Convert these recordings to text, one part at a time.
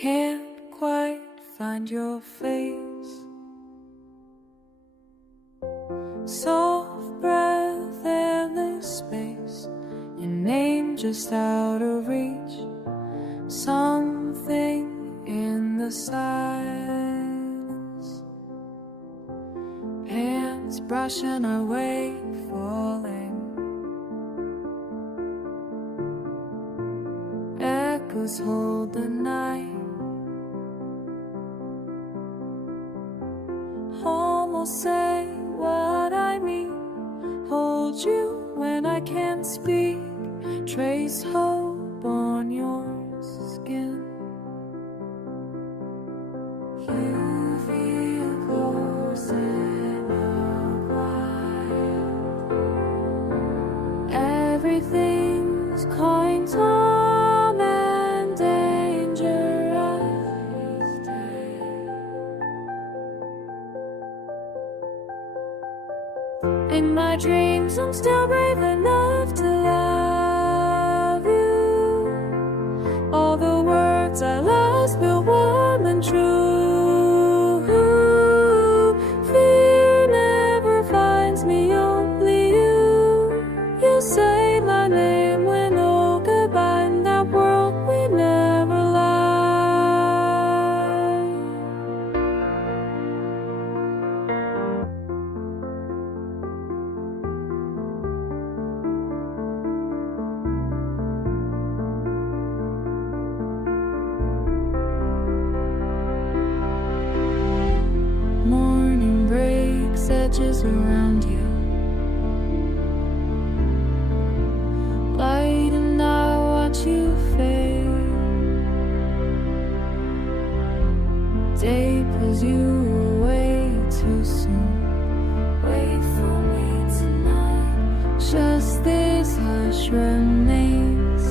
can't quite find your face. Soft breath, endless space, your name just out of reach. Something in the silence, hands brushing away, falling. Echoes hold the night, almost say what I mean. Hold you when I can't speak, trace hope on your skin. You feel close in the quiet. Everything's kind, calm and dangerous. In my dreams, I'm still brave enough to love you. All the words I lost feel warm and true. Fear never finds me, only you. You say my name when oh goodbye, in that world we never lie. Morning breaks, edges around you, light and I watch you fade. Day pulls you away too soon. Wait for me tonight, just this hush remains.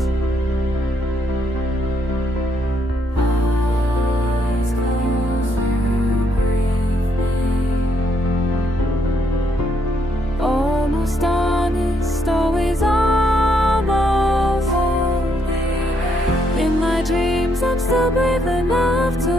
Eyes closed, you breathe me. Almost honest, always almost. In my dreams, I'm still brave enough to